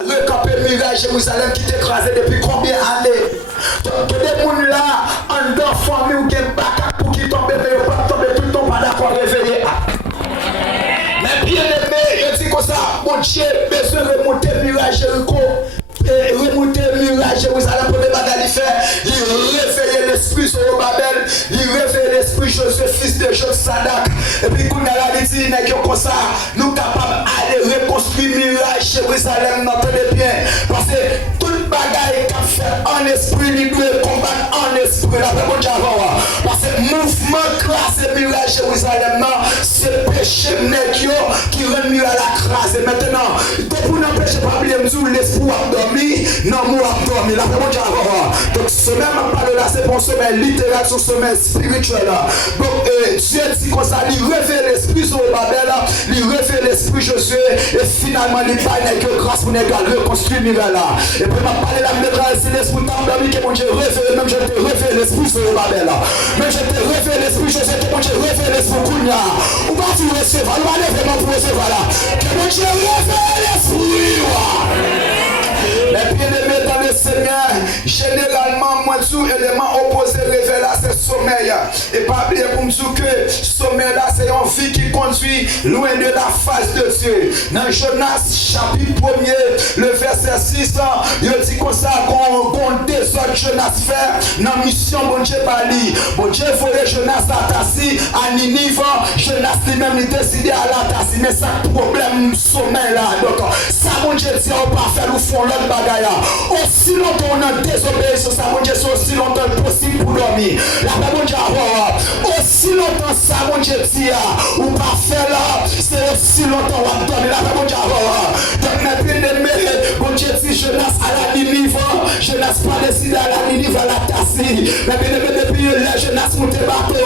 Recamper le mirage Jérusalem qui t'écrasait depuis combien d'années? Donc, des gens là, en dans famille ou qui bac pour qui tombe, mais pas tomber tout le temps, pas d'accord réveiller. Mais bien aimé, il dit comme ça, mon Dieu, besoin de remonter le mirage Jéricho, remonter le mirage Jérusalem pour les bagages faire, il réveiller l'esprit sur Babel, il réveiller l'esprit Josué, fils de Josadak. Et puis, quand on a dit, il y a comme ça, nous capables d'aller reconstruire le mirage Jérusalem, n'entendez bien, parce que toute bagaille qu'a fait en esprit, il doit combattre en esprit. La vraiment d'avant, parce que mouvement classe et mirage Jérusalem, c'est péché qui rend mieux à la crasse. Et maintenant, pour n'empêcher pas oublier l'esprit a dormi, non, moi a dormi. La vraiment d'avant. Donc, ce sommeil, on parle là, c'est pour sommeil littéral, son sommeil spirituel. Donc, Dieu dit comme ça, il révèle l'esprit sur Babel, il révèle l'esprit Josué, et finalement, il parle que grâce pour nous reconstruire le là. Et puis, je parler là, c'est l'esprit d'endormi que mon Dieu révèle, même je te révèle l'esprit sur Babel. Même je te révèle l'esprit Josué, que mon Dieu révèle l'esprit Kounia. Ou pas tu recevoir, ou pas vraiment pour recevoir là. Que mon Dieu révèle l'esprit. Mais bien aimé dans le Seigneur, généralement, moi, tout élément opposé révèle à ce sommeil. Et pas oublier pour me dire que sommeil là, c'est une vie qui conduit loin de la face de Dieu. Dans Jonas, chapitre 1er, le verset 6, il dit comme ça qu'on désordre Jonas faire dans mission, bon Dieu, Bali. Bon Dieu, voyait Jonas à Tassi, à Ninive, Jonas lui-même, il décidait à la Tassi. Mais ça, problème, sommeil là. Donc, ça, bon Dieu, dit, on va faire le fond l'autre bagaille. Aussi longtemps on a désobéi sur ça, mon Dieu, c'est aussi longtemps possible pour dormir. La mon Dieu, aussi longtemps ça, mon Dieu, ou pas faire là, c'est aussi longtemps on va dormir. La mon Dieu, donc mes bien-aimés, mon Dieu, dit Jonas à la Ninive, Jonas pas décidé à la Ninive, à la Tassi. Mais bien-aimés, depuis le Jonas monté bateau,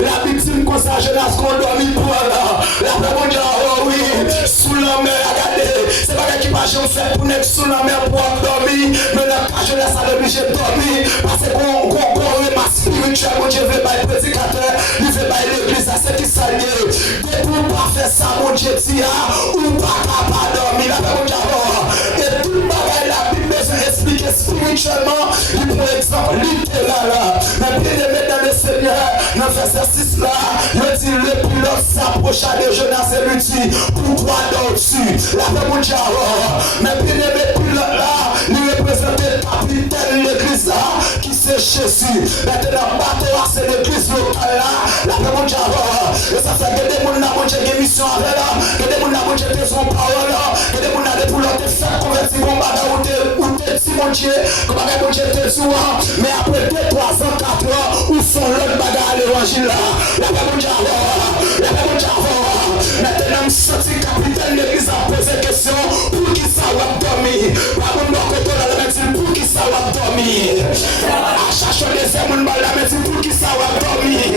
la victime comme ça, Jonas qu'on dormit pour là. La mon Dieu, oui, sous la mer, regardez, c'est pas l'équipage on fait pour être sous la mer pour dormir, mais là quand je laisse à l'obligé de dormir, parce qu'on ma spirituel, mon Dieu veut pas être prédicateur, il veut pas être l'église, c'est qui ça y est. Et pour pas faire ça, mon Dieu dit, ou pas capable dormir, là, mon Dieu, et tout le bagage, la Bible besoin expliquer spirituellement, il prend exemple littéral, mais bien aimé dans le Seigneur, dans le verset 6 là, il dit, le pilote s'approcha de Jonas et lui dit, pourquoi dors-tu? Là, mon Dieu, mais bien aimé pilote là, il représente le capitaine de l'église là, qui c'est Jésus. Maintenant, bateau c'est l'église locale là, la mon Dieu, et ça fait que des gens là, mon Dieu, qui mission avec là, que des gens là, mon Dieu, qui sont parole là, que des gens là, pour leur faire convertir mon bagage ou te dit mon Dieu, que bagage mon Dieu te souvent, mais après 2, 3 ans, 4 ans, où sont l'autre bagage à l'évangile là, la mon Dieu, la mon Dieu, maintenant, je suis capitaine de l'église à poser question, pour qui ça va dormir, pour qui ça va dormir, à chaque fois des hommes, pour qui ça va dormir,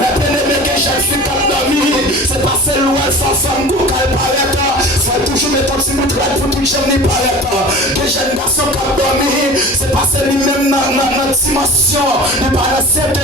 maintenant, que je suis capable de dormir, c'est parce que l'ouest, ça femme, qu'elle paraît, faut toujours mettre un petit bout de pour tout jamais paraître, des jeunes garçons qui dormir, c'est parce que lui-même dans notre dimension, il parle de cette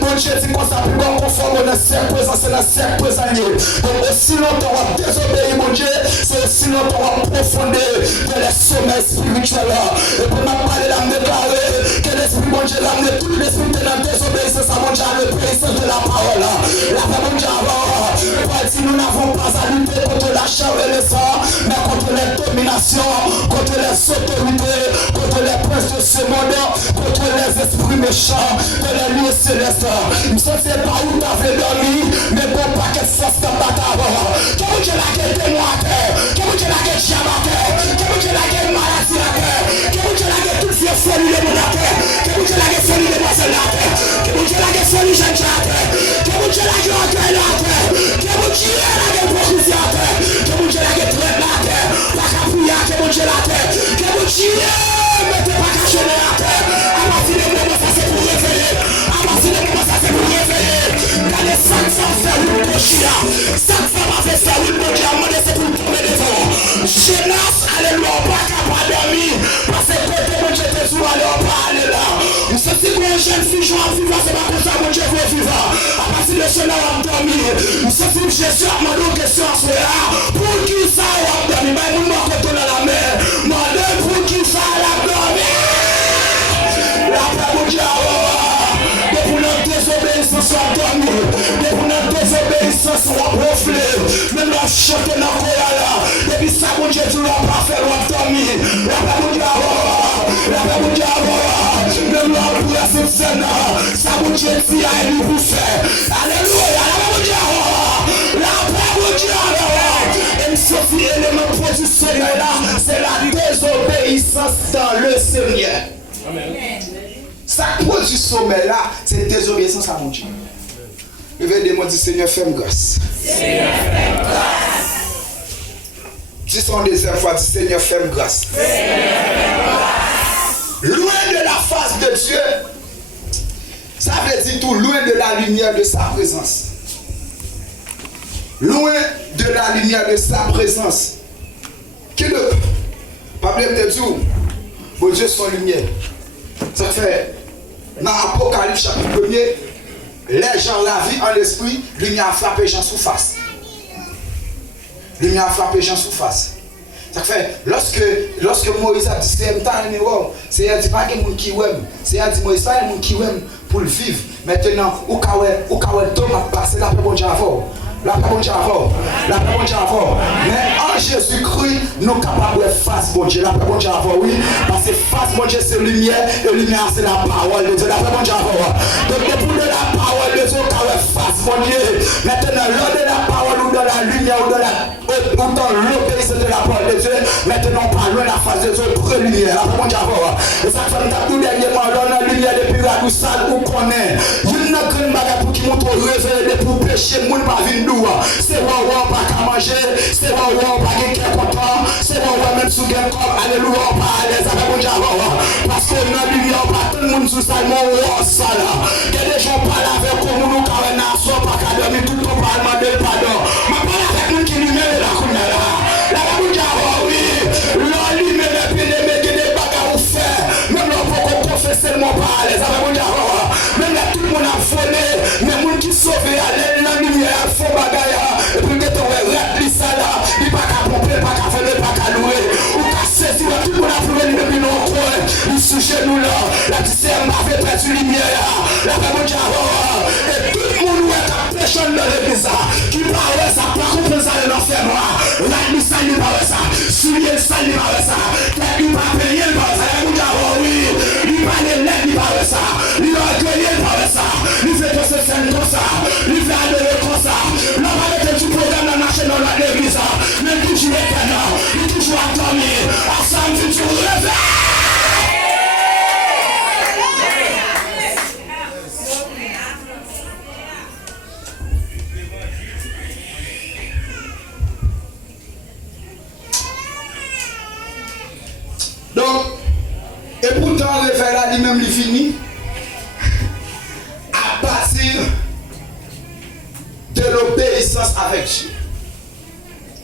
bon Dieu dit qu'on s'appuie bon conforme dans cette présence, c'est la cette présence. Donc aussi longtemps on va désobéir mon Dieu, c'est aussi longtemps on va profonder de les sommets spirituels. Et pour ma parler là, me déclarer que l'esprit mon Dieu l'a amené, tout l'esprit de la désobéissance, ça mon Dieu a le président de la parole. La parole mon Dieu a dit nous n'avons pas à lutter contre la chair et le sang, mais contre les dominations, contre les autorités, contre les princes de ce monde, contre les esprits méchants de la lieu céleste. Je ne sais pas où tu avais dormi, mais bon, pas que ça se tape à bord. Que vous Dieu la gueule de moi à terre, que vous Dieu la gueule de à terre, que vous Dieu la gueule maladie à terre, que vous Dieu la gueule toute fière folie de mon à terre, que vous Dieu la gueule folie de moi seul à terre, que vous Dieu la gueule folie jeune à terre, que vous Dieu la gueule à terre, que vous Dieu la gueule prophétie à terre, que vous Dieu la gueule traite à terre, pas qu'à prier, que vous Dieu la terre, que vous Dieu mettez pas qu'à chemin à terre, à partir de moi ça c'est pour réveiller, à partir de moi ça c'est pour réveiller, quand les sacs sont faits, oui, mon chien, ça va faire ça, oui, mon Dieu, moi c'est pour tomber devant. Jonas, alléluia, pas capable de dormir, parce que côté mon Dieu te souvent, allez, pas aller là. C'est si que les jeunes filles jouent à vivre, c'est pas comme ça, mon Dieu veut vivre. À partir de cela, on va dormir. C'est si Jésus a demandé une question à ce là, pour qui ça va dormir, mais nous, on va la mer. parfait, on dormi. La paix mon Dieu la paix mon Dieu même là pour la cette scène, ça mon Dieu dit à lui pour faire. Alléluia, la paix mon Dieu la paix mon Dieu et ce élément produit Seigneur là, c'est la désobéissance dans le Seigneur. Amen. Ça produit sommet là, c'est désobéissance à mon Dieu. Je vais demander Seigneur, fais-moi grâce. Seigneur, fais-moi grâce. Dis son deuxième fois, dis Seigneur, fais-moi grâce. Seigneur, fais-moi grâce. Loin de la face de Dieu, ça veut dire tout, loin de la lumière de sa présence. Loin de la lumière de sa présence. Qui le problème de Dieu, bon Dieu son lumière. Ça fait, dans Apocalypse chapitre 1er, les gens la vie en l'esprit, lumière a frappé les gens sous face. Lumière a frappé les gens sous face. Ça fait, lorsque Moïse a dit, c'est un dit pas qu'il y a qui aime. C'est un dit Moïse, pas qu'il y a qui aime pour le vivre. Maintenant, où Tom a passé la paix bon Dieu avant. La paix bon Dieu avant. La paix bon Dieu avant. Mais en Jésus-Christ, nous sommes capables de face bon Dieu. La paix bon Dieu avant, oui. Parce que face bon Dieu, c'est lumière. Et lumière, c'est la parole de Dieu. La paix bon Dieu avant. Donc, pour de la parole de Dieu, quand on face bon Dieu. Maintenant, lors de la parole ou dans la lumière ou dans l'obéissance de la parole de Dieu, maintenant, on parle de la face de Dieu pour la lumière. La paix bon Dieu avant. Et ça fait tout dernièrement, dans la lumière depuis la douce salle où qu'on est. Il n'y a qu'une bagarre pour qui montre au réveil pour pécher, mon pas vin. C'est moi on pas qu'à manger, c'est moi on pas qui est content, c'est moi on même sous gain comme alléluia on pas à l'aise avec mon Dieu parce que dans la lumière pas tout le monde sous ça mon ça là. Il y a des gens parlent avec comme nous quand on a soit pas qu'à dormir tout le parlement de pardon. Ma parle avec nous qui lumière la comme là. La mon Dieu oui, la lumière depuis les métiers des bagarres au faire. Même là pour qu'on confesse mon pas à l'aise avec mon Dieu. Même là tout le monde a volé, mais monde qui sauve à l'aide la lumière font bagaya et puis que ton reste ça là il pas qu'à pomper pas qu'à faire pas qu'à louer ou qu'à saisir tout le monde a trouvé depuis nos coins il sous chez nous là la petite sœur m'avait perdu lumière la paix mon Dieu et tout le monde est à pécheur dans l'église qui parle ça pas comprendre ça dans l'enfer noir la nuit ça il parle ça soulier ça il parle ça il pas payer il parle ça mon Dieu oui il parle net il parle ça il va accueillir il parle ça il fait tout ce scène comme ça il fait adorer comme ça l'homme avec du programme dans marché dans l'église mais toujours éternel il toujours à dormir ensemble tu te réveilles. Donc, et pourtant, le réveil là, lui-même, il finit à partir de l'obéissance avec Dieu.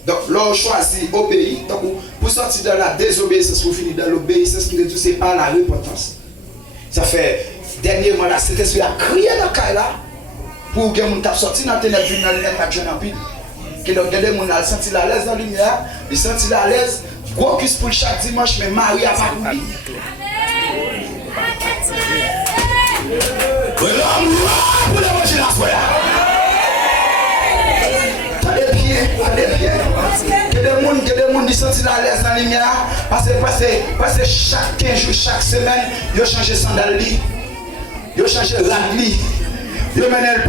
Donc, l'on choisit obéir. Donc, pour sortir de la désobéissance, pour finir dans l'obéissance, c'est pas la repentance. Ça fait, dernièrement, là, cet esprit a crié dans le cas là, pour que mon tape sorti dans la ténèbre, dans la lumière, que donc, des gens ont senti la l'aise dans la lumière, ils senti la l'aise. Gros cuisse pour chaque dimanche, mais Marie a pas couru. Pour les manger la foi. T'as des pieds. Que des gens qui sentent la l'aise dans la lumière. Parce que chaque 15 jours, chaque semaine, ils ont changé sandales, ils ont changé rad, ils ont mené